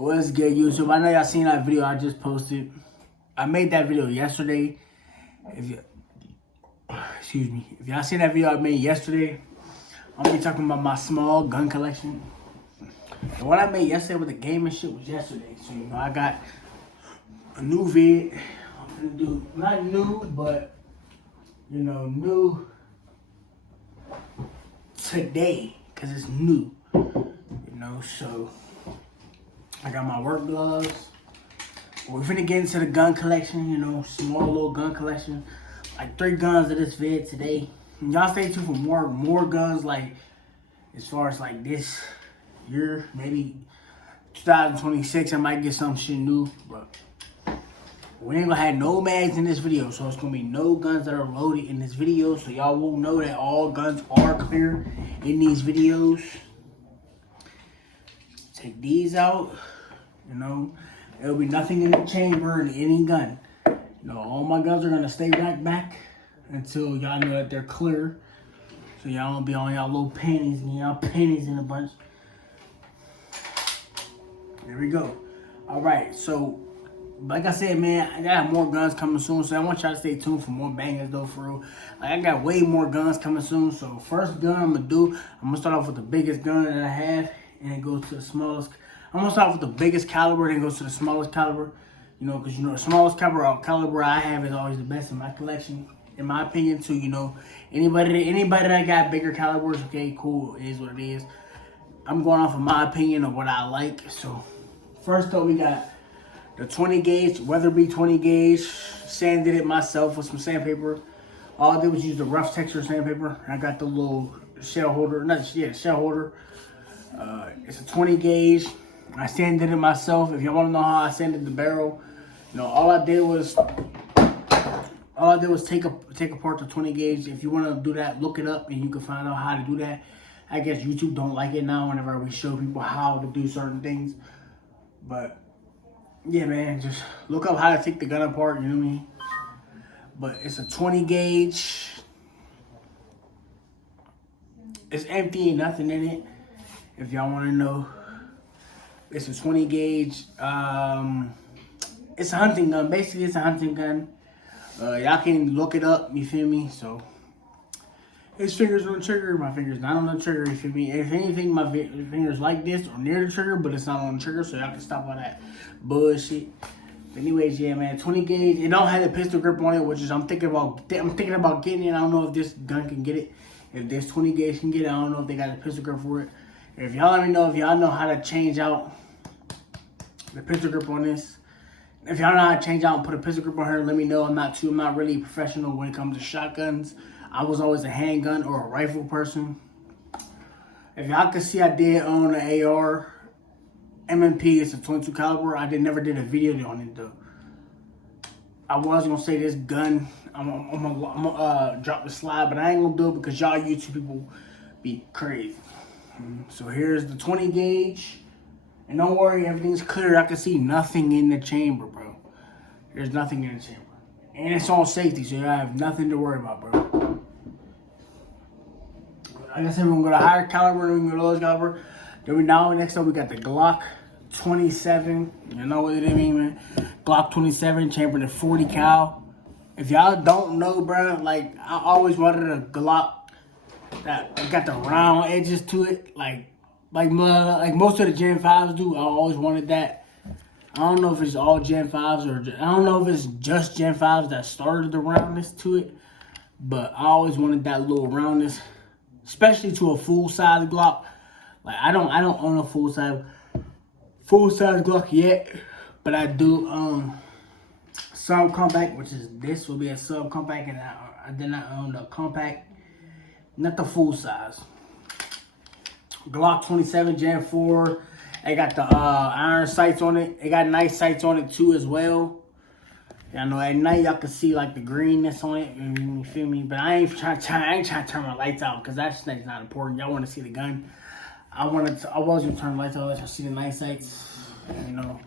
What's good, YouTube? I know y'all seen that video I just posted. I made that video yesterday. Excuse me. If y'all seen that video I made yesterday, I'm gonna be talking about my small gun collection. And what I made yesterday with the game and shit was yesterday. So, you know, I got a new vid. I'm gonna do, not new, but, you know, new today. Because it's new. You know, so I got my work gloves. We're finna get into the gun collection, you know, small little gun collection. Like 3 guns of this vid today. Y'all stay tuned for more guns, like as far as like this year, maybe 2026, I might get some shit new, but we ain't gonna have no mags in this video, so it's gonna be no guns that are loaded in this video, so y'all won't know that all guns are clear in these videos. Take these out, you know, there'll be nothing in the chamber in any gun. You know, all my guns are gonna stay right back until y'all know that they're clear. So y'all don't be on y'all little panties and y'all panties in a bunch. There we go. All right, so like I said, man, I got more guns coming soon, so I want y'all to stay tuned for more bangers though, for real. Like, I got way more guns coming soon. So first gun I'm gonna start off with the biggest gun that I have, and it goes to the smallest. I'm gonna start off with the biggest caliber, then it goes to the smallest caliber. You know, because you know the smallest caliber I have is always the best in my collection, in my opinion. Too, you know, anybody that got bigger calibers, okay, cool, it is what it is. I'm going off of my opinion of what I like. So first up, we got the 20 gauge, Weatherby 20 gauge. Sanded it myself with some sandpaper. All I did was use the rough texture sandpaper. I got the little shell holder, shell holder. It's a 20 gauge. I sanded it myself. If you want to know how I sanded the barrel, you know, all I did was take apart the 20 gauge. If you want to do that, look it up and you can find out how to do that. I guess YouTube don't like it now whenever we show people how to do certain things. But yeah, man, just look up how to take the gun apart, you know what I mean? But it's a 20 gauge. It's empty, nothing in it. If y'all want to know, it's a 20 gauge. It's a hunting gun. Basically, it's a hunting gun. Y'all can look it up, you feel me? So, his fingers on the trigger, my fingers not on the trigger, you feel me? If anything, my fingers like this or near the trigger, but it's not on the trigger, so y'all can stop all that bullshit. But anyways, yeah, man, 20 gauge. It don't have a pistol grip on it, which is I'm thinking about getting it. I don't know if this gun can get it. If this 20 gauge can get it, I don't know if they got a pistol grip for it. If y'all let me know if y'all know how to change out the pistol grip on this. If y'all know how to change out and put a pistol grip on her, let me know. I'm not really professional when it comes to shotguns. I was always a handgun or a rifle person. If y'all can see, I did own an AR MMP. It's a 22 caliber. I never did a video on it though. I was gonna say this gun, I'm gonna drop the slide, but I ain't gonna do it because y'all YouTube people be crazy. So here's the 20 gauge. And don't worry, everything's clear. I can see nothing in the chamber, bro. There's nothing in the chamber. And it's on safety, so you have nothing to worry about, bro. Like I said, we're gonna go to higher caliber, then we're gonna go to lowest caliber. Then next up, we got the Glock 27. You know what it mean, man? Glock 27, chambered at 40 cal. If y'all don't know, bro, like, I always wanted a Glock that got the round edges to it, like most of the Gen 5s do. I always wanted that. I don't know if it's all Gen 5s or I don't know if it's just Gen 5s that started the roundness to it, but I always wanted that little roundness, especially to a full size Glock. Like I don't own a full size Glock yet, but I do subcompact, which is this will be a subcompact, and I did not own the compact, not the full size. Glock 27 Gen 4. It got the iron sights on it. It got nice sights on it too as well. Y'all know at night y'all can see like the greenness on it. You feel me? But I ain't trying to turn my lights out because that thing's not important. Y'all want to see the gun. I was gonna turn the lights out to see the nice sights. You know,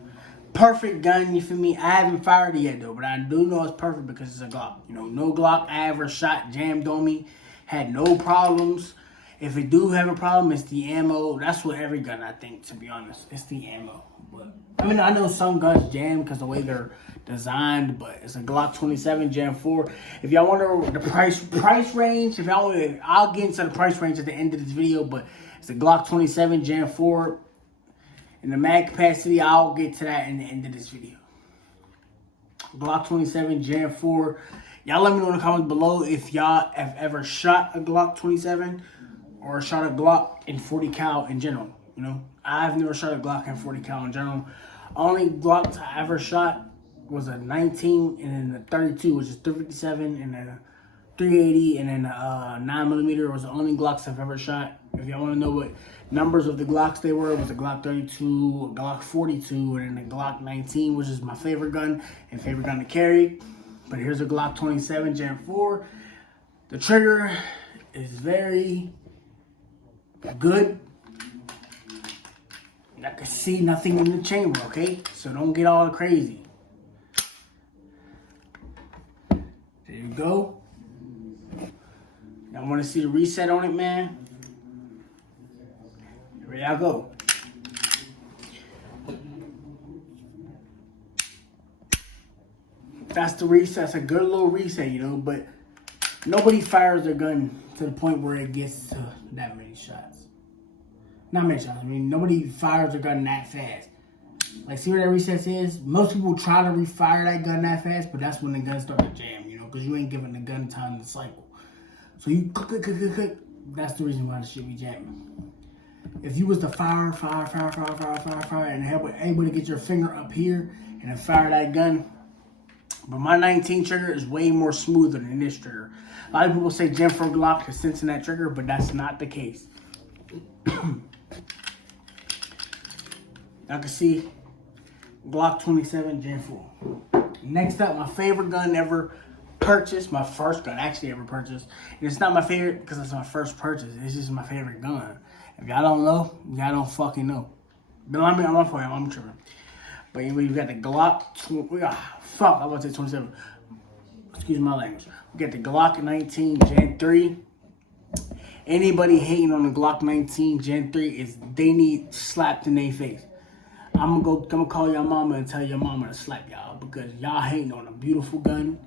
perfect gun. You feel me? I haven't fired it yet though, but I do know it's perfect because it's a Glock. You know, no Glock I ever shot jammed on me. Had no problems. If it do have a problem, it's the ammo. That's what every gun, I think, to be honest. It's the ammo. But I mean, I know some guns jam because the way they're designed, but it's a Glock 27 Gen 4. If y'all wonder the price range, if y'all want, I'll get into the price range at the end of this video, but it's a Glock 27 Gen 4. In the mag capacity, I'll get to that in the end of this video. Glock 27 Gen 4. Y'all let me know in the comments below if y'all have ever shot a Glock 27 or shot a Glock in 40 cal in general. You know, I've never shot a Glock in 40 cal in general. Only Glocks I ever shot was a 19 and then a 32, which is 357, and then a 380, and then a 9mm was the only Glocks I've ever shot. If y'all want to know what numbers of the Glocks they were, it was a Glock 32, a Glock 42, and then a Glock 19, which is my favorite gun and favorite gun to carry. But here's a Glock 27 Gen 4. The trigger is very good. I can see nothing in the chamber, okay? So don't get all crazy. There you go. Y'all want to see the reset on it, man? Here y'all go. That's the reset. That's a good little reset, you know, but nobody fires their gun to the point where it gets to that many shots. Not many shots. I mean, nobody fires their gun that fast. Like, see where that reset is? Most people try to refire that gun that fast, but that's when the gun starts to jam, you know, because you ain't giving the gun time to cycle. So you click. That's the reason why the shit be jamming. If you was to fire, and able to get your finger up here and then fire that gun. But my 19 trigger is way more smoother than this trigger. A lot of people say Gen 4 Glock is sensing that trigger, but that's not the case. I can see Glock 27 Gen 4. Next up, my favorite gun ever purchased. My first gun actually ever purchased. And it's not my favorite because it's my first purchase. It's just my favorite gun. If y'all don't know, y'all don't fucking know. But I'm tripping. But anyway, you got the Glock. Fuck, I was about to say 27. Excuse my language. We got the Glock 19 Gen 3. Anybody hating on the Glock 19 Gen 3 they need slapped in their face. I'm gonna call your mama and tell your mama to slap y'all because y'all hating on a beautiful gun.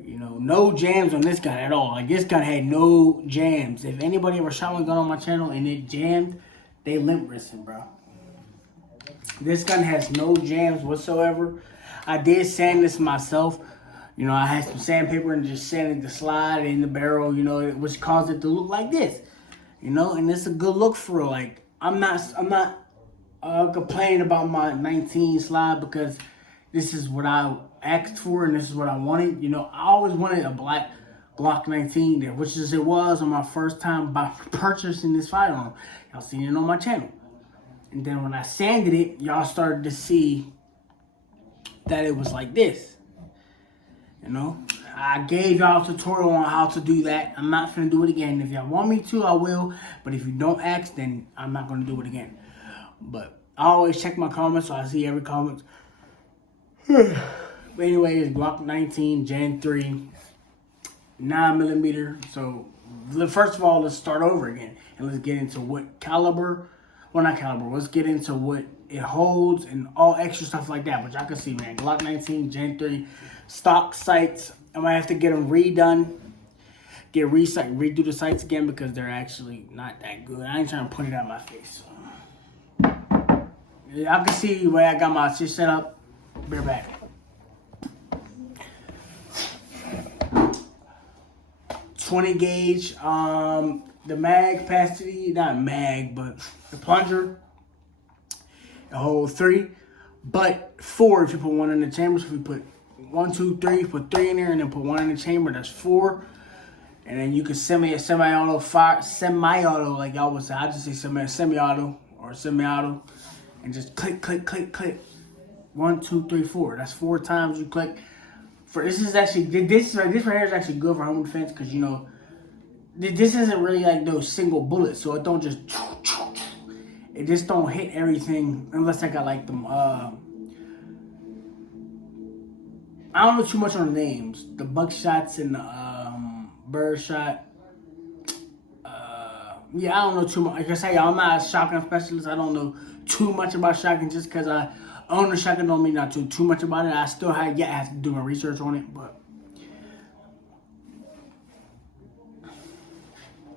You know, no jams on this gun at all. Like, this gun had no jams. If anybody ever shot one gun on my channel and it jammed, they limp wristed, bro. This gun has no jams whatsoever. I did sand this myself. You know, I had some sandpaper and just sanded the slide in the barrel, you know, which caused it to look like this. You know, and it's a good look for real. Like, I'm not complaining about my 19 slide because this is what I asked for and this is what I wanted. You know, I always wanted a black Glock 19 there, which is it was on my first time by purchasing this firearm. Y'all seen it on my channel. And then when I sanded it, y'all started to see that it was like this. You know, I gave y'all a tutorial on how to do that. I'm not going to do it again. If y'all want me to, I will. But if you don't ask, then I'm not going to do it again. But I always check my comments, so I see every comment. But anyway, it's Glock 19 Gen 3, 9mm. So first of all, let's start over again. And let's get into what caliber. Well, not caliber. Let's get into what it holds and all extra stuff like that. But y'all can see, man, Glock 19 Gen 3 stock sights. I might have to get them redone. Redo the sights again because they're actually not that good. I ain't trying to put it out my face. Y'all can see where I got my shit set up. Be right back. 20 gauge. The mag capacity, not mag, but the plunger, a whole 3, but 4 if you put one in the chamber. So if you put 1, 2, 3, put 3 in there, and then put 1 in the chamber, that's 4. And then you can semi-auto like y'all would say. I just say semi-auto or semi-auto, and just click. 1, 2, 3, 4. That's 4 times you click. This right here is actually good for home defense because, you know, this isn't really like those single bullets, so it don't just don't hit everything unless I got like them. I don't know too much on the names. The buckshots and the bird shot. Yeah, I don't know too much. Like I say, I'm not a shotgun specialist. I don't know too much about shotgun. Just because I own a shotgun don't mean not too much about it. I still have to do my research on it, but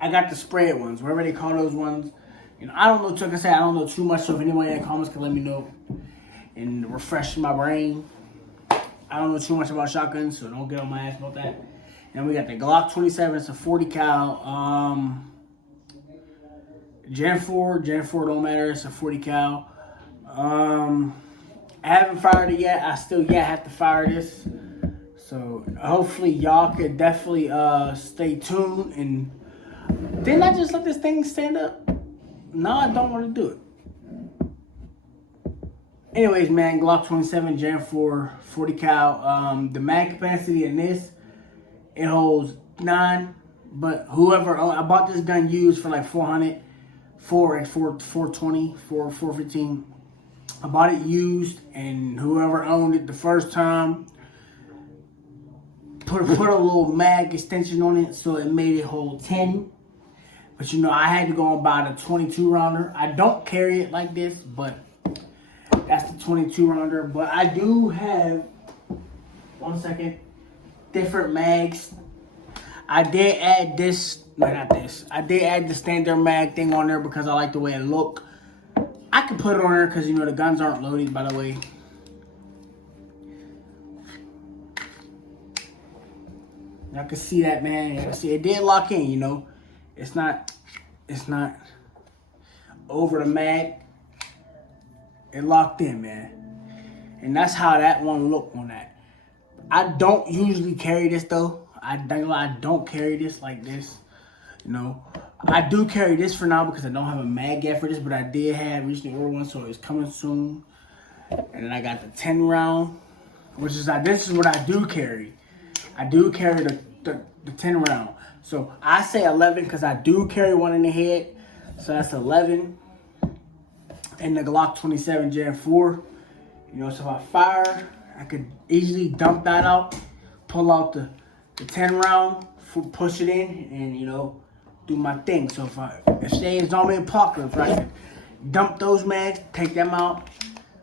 I got the spread ones, whatever they call those ones. You know, I don't know. Like I said, I don't know too much. So if anyone in the comments can let me know and refresh my brain. I don't know too much about shotguns, so don't get on my ass about that. And we got the Glock 27. It's a 40 cal. Gen 4 don't matter. It's a 40 cal. I haven't fired it yet. I still have to fire this. So hopefully y'all could definitely stay tuned. And didn't I just let this thing stand up? No, I don't want to do it. Anyways, man, Glock 27 Gen 4 40 cal. The mag capacity in this, it holds 9. But whoever, I bought this gun used for like 400, 420, 415. I bought it used, and whoever owned it the first time put a little mag extension on it, so it made it hold 10. But you know, I had to go and buy the 22 rounder. I don't carry it like this, but that's the 22 rounder. But I do have, one second, different mags. I did add this, no, not this. I did add the standard mag thing on there because I like the way it look. I can put it on there because, you know, the guns aren't loaded, by the way. Y'all can see that, man. Y'all can see it did lock in, you know. It's not over the mag. It locked in, man. And that's how that one looked on that. I don't usually carry this, though. I don't carry this like this, you know. I do carry this for now because I don't have a mag yet for this, but I did have recently ordered one, so it's coming soon. And then I got the 10 round, which is this is what I do carry. I do carry the 10 round. So I say 11 because I do carry one in the head. So that's 11. And the Glock 27 Gen 4. You know, so if I fire, I could easily dump that out, pull out the 10 round, push it in, and, you know, do my thing. So if say it's zombie apocalypse, right, I could dump those mags, take them out,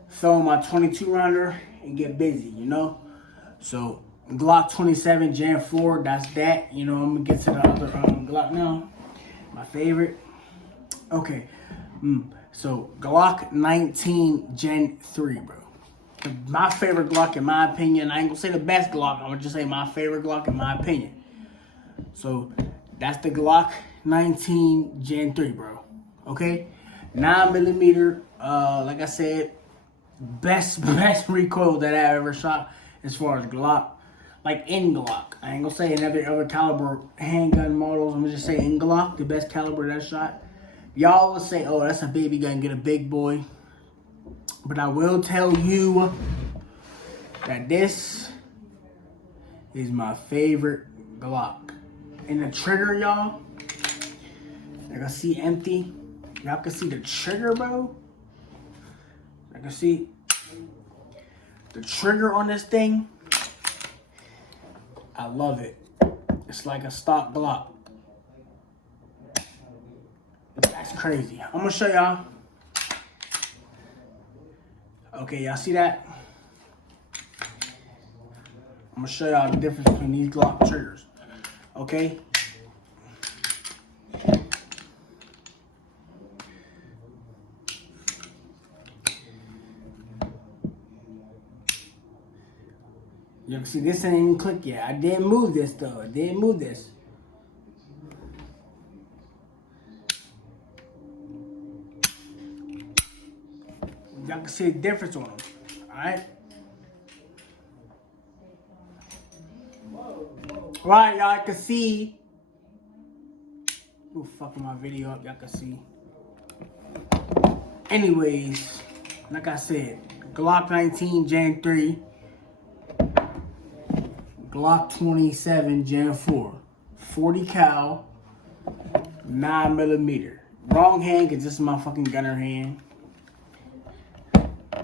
throw in my 22 rounder, and get busy, you know. So Glock 27 Gen 4, that's that. You know, I'm gonna get to the other Glock now. My favorite. Okay, so Glock 19 Gen 3, bro. My favorite Glock, in my opinion. I ain't gonna say the best Glock. I'm gonna just say my favorite Glock, in my opinion. So that's the Glock 19 Gen 3, bro. Okay, 9mm. Like I said, best recoil that I ever shot as far as Glock. Like in Glock. I ain't gonna say in other caliber handgun models. I'm gonna just say in Glock, the best caliber that I shot. Y'all will say, oh, that's a baby gun, get a big boy. But I will tell you that this is my favorite Glock. And the trigger, y'all, I can see empty. Y'all can see the trigger, bro. I can see the trigger on this thing. I love it. It's like a stock Glock. That's crazy. I'm gonna show y'all. Okay, y'all see that? I'm gonna show y'all the difference between these Glock triggers. Okay? You can see this ain't even clicked yet. I didn't move this though. I didn't move this. Y'all can see the difference on them. Alright? Right, y'all can see. Ooh, fucking my video up. Y'all can see. Anyways, like I said, Glock 19 Gen 3. Glock 27 Gen 4. 40 cal. 9mm. Wrong hand, because this is my fucking gunner hand.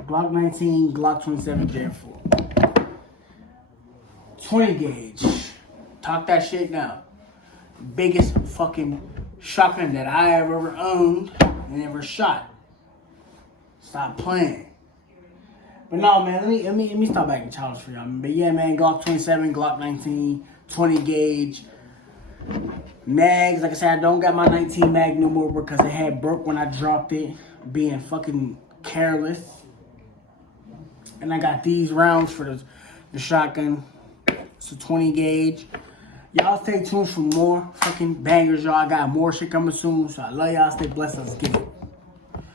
Glock 19, Glock 27 Gen 4. 20 gauge. Talk that shit now. Biggest fucking shotgun that I have ever owned and ever shot. Stop playing. But no, man, let me start back in challenge for y'all. But yeah, man, Glock 27, Glock 19, 20 gauge. Mags, like I said, I don't got my 19 mag no more because it had broke when I dropped it, being fucking careless. And I got these rounds for the shotgun. It's a 20 gauge. Y'all stay tuned for more fucking bangers, y'all. I got more shit coming soon, so I love y'all. Stay blessed. Let's get it.